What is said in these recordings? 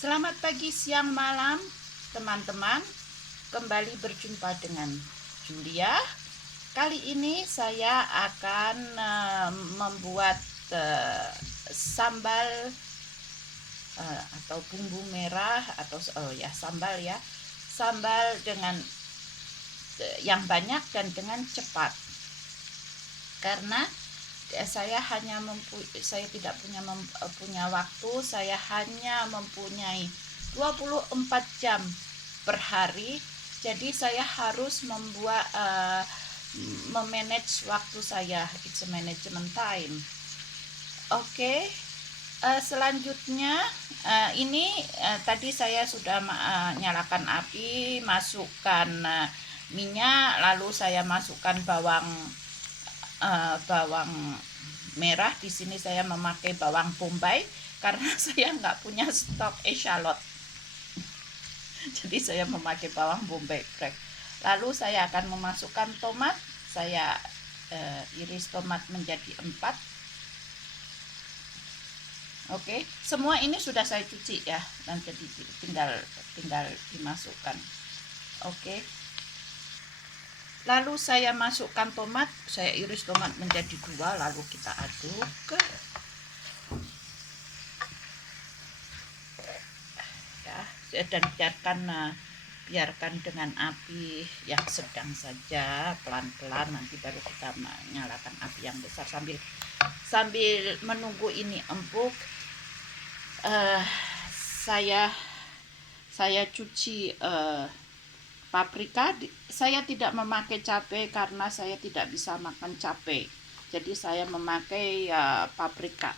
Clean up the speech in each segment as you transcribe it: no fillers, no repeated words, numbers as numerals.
Selamat pagi, siang, malam, teman-teman. Kembali berjumpa dengan Julia. Kali ini saya akan membuat sambal atau bumbu merah atau sambal ya. Sambal dengan yang banyak dan dengan cepat. Karena saya tidak punya waktu, saya hanya mempunyai 24 jam per hari. Jadi saya harus memanage waktu saya. It's a management time. Oke. Selanjutnya ini tadi saya sudah nyalakan api, masukkan minyak, lalu saya masukkan bawang merah. Di sini saya memakai bawang bombay karena saya nggak punya stok echalot. Jadi saya memakai bawang bombay crack. Lalu saya akan memasukkan tomat. Saya iris tomat menjadi 4. Oke, semua ini sudah saya cuci ya, dan jadi tinggal dimasukkan. Oke. Lalu saya masukkan tomat, saya iris tomat menjadi 2, lalu kita aduk. Ya, dan biarkan dengan api yang sedang saja, pelan-pelan, nanti baru kita menyalakan api yang besar sambil menunggu ini empuk. Saya cuci paprika. Saya tidak memakai cabai karena saya tidak bisa makan cabai, jadi saya memakai paprika.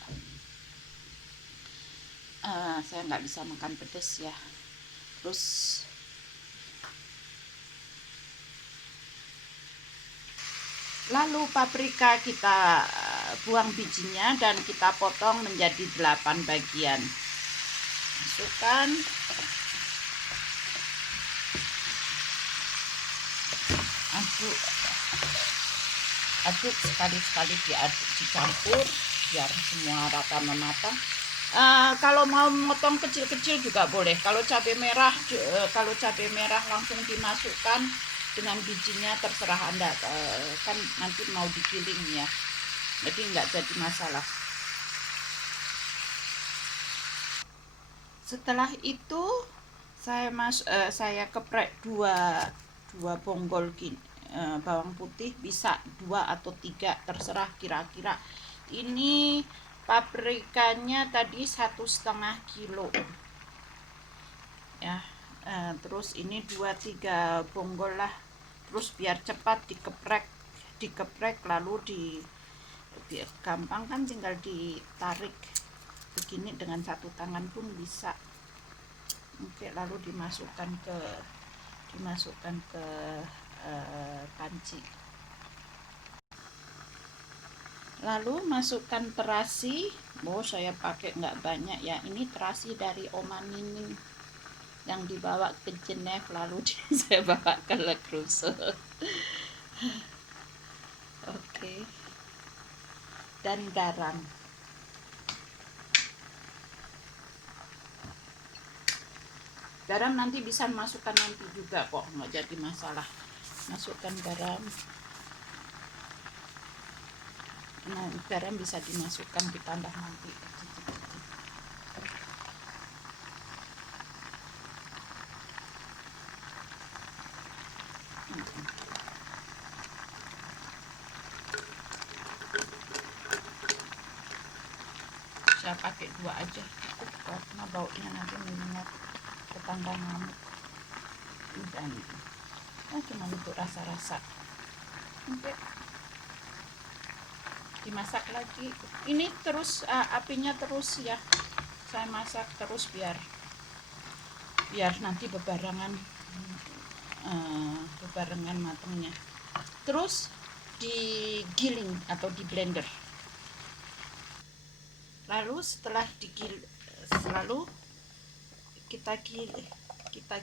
Saya nggak bisa makan pedas ya. Terus lalu paprika kita buang bijinya dan kita potong menjadi 8 bagian. Masukkan. Aduk sekali-sekali, dicampur biar semua rata mematang. Kalau mau motong kecil-kecil juga boleh. Kalau cabai merah langsung dimasukkan dengan bijinya, terserah Anda. Kan nanti mau digiling ya, jadi nggak jadi masalah. Setelah itu saya keprek dua bonggol bawang putih, bisa 2 atau 3, terserah. Kira-kira ini paprikanya tadi 1,5 kilo ya. Terus ini 2-3 bonggol lah. Terus biar cepat dikeprek lalu biar gampang kan, tinggal ditarik begini dengan satu tangan pun bisa. Oke, lalu dimasukkan ke panci. Lalu masukkan terasi. Saya pakai nggak banyak ya, ini terasi dari Oma Nining yang dibawa ke Genève, lalu saya bawa ke Le Creusot. Oke. Dan garam. Garam nanti bisa masukkan nanti juga kok, nggak jadi masalah. Masukkan garam. Nah, garam bisa dimasukkan, ditambah nanti. Saya pakai 2 aja cukup, karena baunya nanti menyengat tetangga ngamuk. Dan cuma untuk rasa-rasa. Oke. Dimasak lagi. Ini terus apinya terus ya. Saya masak terus biar nanti bebarengan matangnya. Terus digiling atau di blender. Lalu setelah kita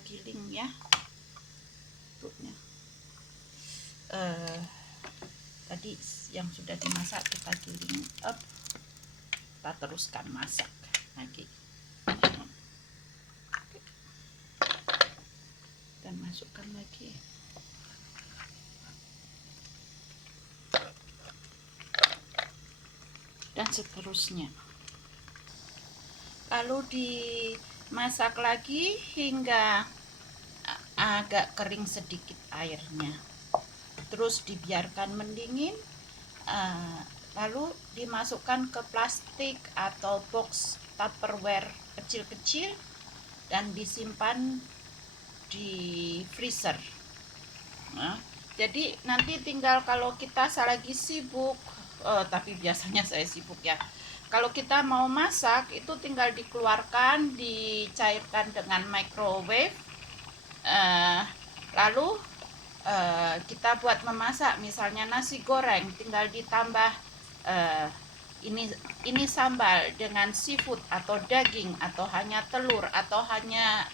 giling ya tutupnya. Tadi yang sudah dimasak kita giling up, kita teruskan masak lagi. masukkan lagi. Dan seterusnya. Lalu dimasak lagi hingga agak kering sedikit airnya. Terus dibiarkan mendingin, lalu dimasukkan ke plastik atau box Tupperware kecil-kecil dan disimpan di freezer. Nah, jadi nanti tinggal kalau kita lagi sibuk, tapi biasanya saya sibuk ya. Kalau kita mau masak itu tinggal dikeluarkan, dicairkan dengan microwave, lalu kita buat memasak, misalnya nasi goreng, tinggal ditambah ini sambal dengan seafood atau daging atau hanya telur atau hanya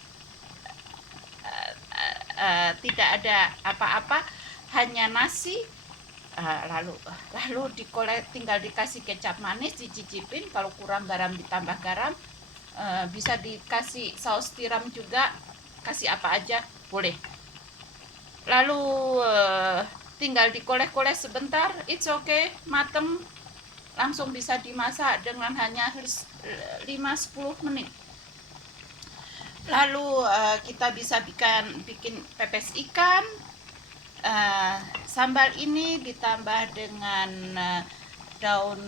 tidak ada apa-apa, hanya nasi. Lalu tinggal dikasih kecap manis, dicicipin, kalau kurang garam ditambah garam, bisa dikasih saus tiram juga, kasih apa aja boleh. Lalu tinggal dikoleh-koleh sebentar, it's okay, mateng, langsung bisa dimasak dengan hanya 5-10 menit. Lalu kita bisa bikin pepes ikan. Sambal ini ditambah dengan daun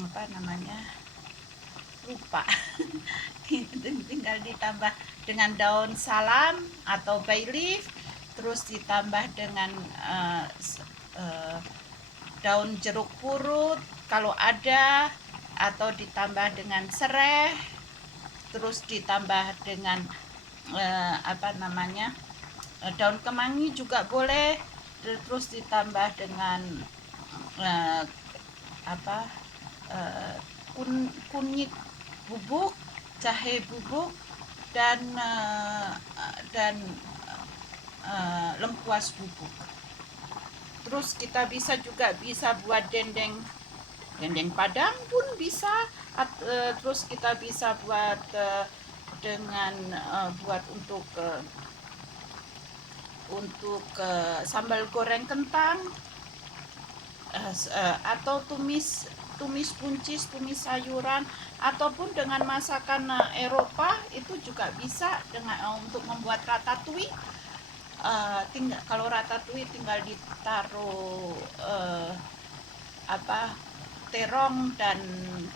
apa namanya, lupa. Tinggal ditambah dengan daun salam atau bay leaf, terus ditambah dengan daun jeruk purut kalau ada, atau ditambah dengan serai, terus ditambah dengan apa namanya, daun kemangi juga boleh, terus ditambah dengan kunyit bubuk, jahe bubuk, dan lengkuas bubuk. Terus kita bisa buat dendeng padang pun bisa. Terus kita bisa buat dengan buat untuk sambal goreng kentang, atau tumis buncis, tumis sayuran, ataupun dengan masakan Eropa itu juga bisa dengan untuk membuat ratatouille. Kalau ratatouille tinggal ditaruh terong dan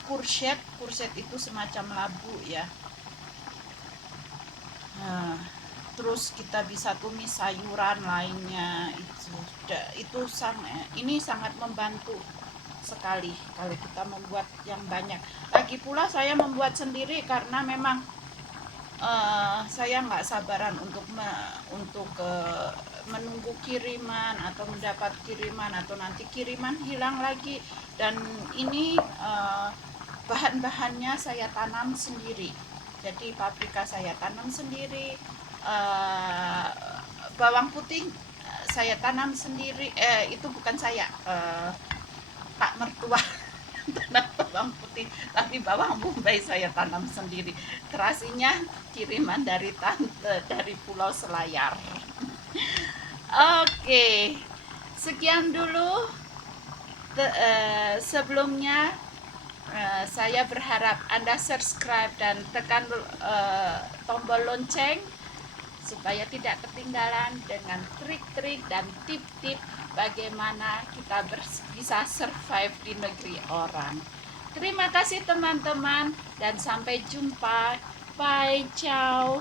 courgette itu semacam labu ya. Terus kita bisa tumis sayuran lainnya, itu ini sangat membantu sekali kalau kita membuat yang banyak. Lagi pula saya membuat sendiri karena memang saya nggak sabaran untuk menunggu kiriman atau mendapat kiriman, atau nanti kiriman hilang lagi. Dan ini bahan-bahannya saya tanam sendiri, jadi paprika saya tanam sendiri, bawang putih saya tanam sendiri, itu bukan saya, Pak mertua tanam bawang putih, tapi bawang bombay saya tanam sendiri. Terasinya kiriman dari tante dari Pulau Selayar. Oke, sekian dulu. Sebelumnya saya berharap Anda subscribe dan tekan tombol lonceng supaya tidak ketinggalan dengan trik-trik dan tip-tip bagaimana kita bisa survive di negeri orang. Terima kasih teman-teman dan sampai jumpa. Bye, ciao.